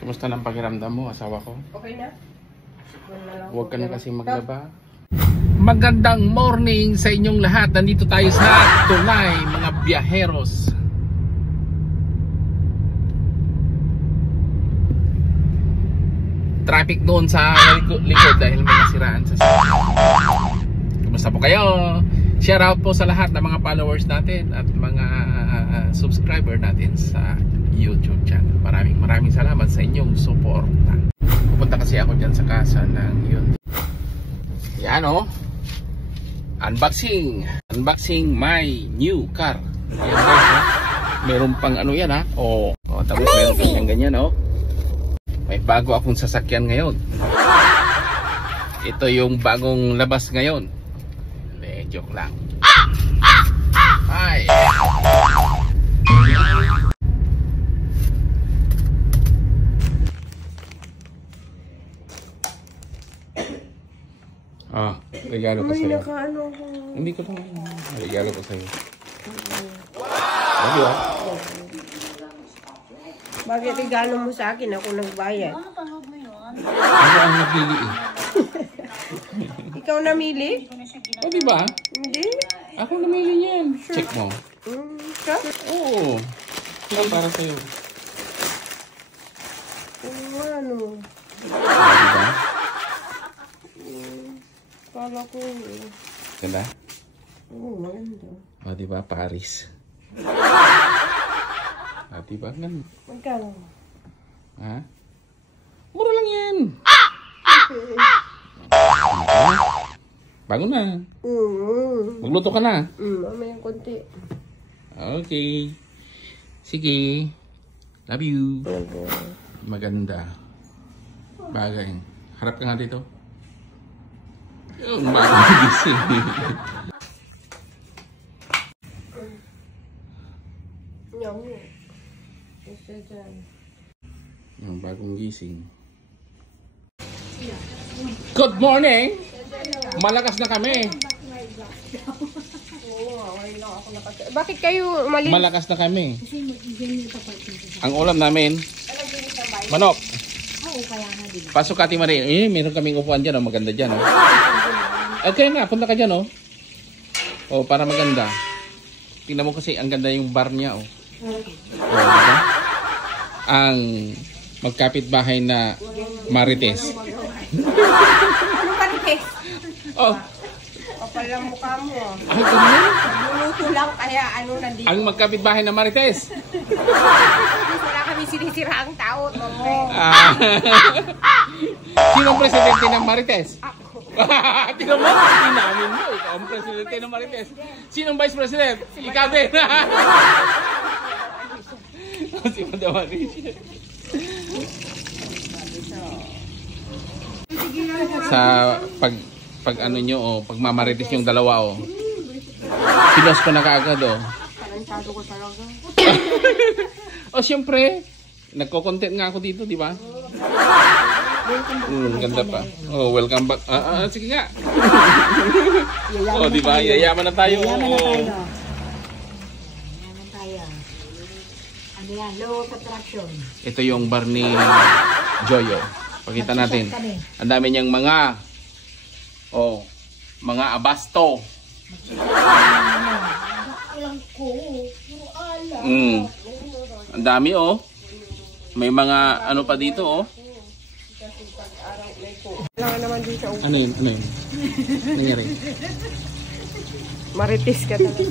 Kumusta ng pakiramdam mo, asawa ko? Okay na? Huwag ka na kasi maglaba. Magandang morning sa inyong lahat. Nandito tayo sa Tulay, mga biyaheros. Traffic doon sa likod dahil may nasiraan sa sasakyan. Kumusta po kayo? Shout out po sa lahat ng mga followers natin at mga subscriber natin sa YouTube channel. Maraming salamat sa inyong suporta. Pupunta kasi ako dyan sa casa ng yun. Yan o. Unboxing my new car. Yan guys o. Meron pang ano yan ha. O tapos meron pang yan ganyan o. May bago akong sasakyan ngayon. Ito yung bagong labas ngayon. Joke lang. Hi. Regalo ko sa'yo. Hindi ko lang. Regalo ko sa'yo. Love you. Bakit regalo mo sa akin? Ako nagbayad. Ako ang napili eh. Ikaw namili? O diba? Hindi. Ako namili niyan. Check mo. Ka? Oo. Ito para sa'yo. Ano? Diba? Kala ko. Ganda? Oo, maganda. O diba? Paris. Diba? Ganda. Magkano? Ha? Mura lang yan. Bago na. Magluto ka na. Mamaya konti. Okay. Sige. Love you. Maganda. Bagay. Harap ka nga dito. Yung bagong gising. Yung bagong gising. Good morning! Malakas na kami. Bakit kayo umalis? Malakas na kami. Ang ulam namin, manok. Pasok Ate Marie. Meron kaming upuan dyan. Maganda dyan. Okay na, punta ka dyan. Para maganda. Tingnan mo kasi, ang ganda yung bar niya. Diba? Ang magkapit-bahay na Marites. Ano Marites? Kapal lang mukha mo. Ay, ganyan? Nagluluto lang kaya ano nandito. Ang magkapit-bahay na Marites. Wala kami sinisiraang tao. Sinong presidente ng Marites? Ako. Tingnan mo, inamin mo. Ikaw ang presidente ng Marites. Sinong vice president? Ikaw din. Si Madam Alicia. Sa pag ano nyo, pag mamarites yung dalawa pinos ko na kaagad Talentado ko talaga. Siyempre nagko-content nga ako dito, di ba? Ganda pa. Welcome back. Sige nga. Di ba? Yayaman na tayo. Ano yan? Low attraction. Ito yung bar ni Joyo. Pakita natin. Ang dami niyang mga abasto. Ang dami May mga ano pa dito Wala naman dito. Ano yun? Nangyari? Marites ka talaga.